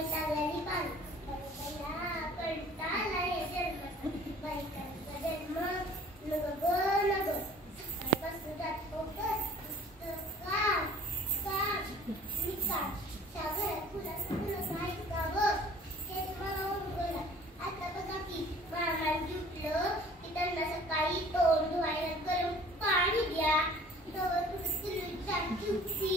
वैतागलेली पानं कवितेला कंटाळलाय जन्म बायकांचा जन्म नग ग नग सकाळपासून रात्रभर काम काम निकाल शाळेत फुलाचं फुलं काय गावं हेच मला उमगलं. आता बघा की मामांनी उठलं की त्यांना सकाळी तोंड धुवायला गरम पाणी द्या तवर चुलीची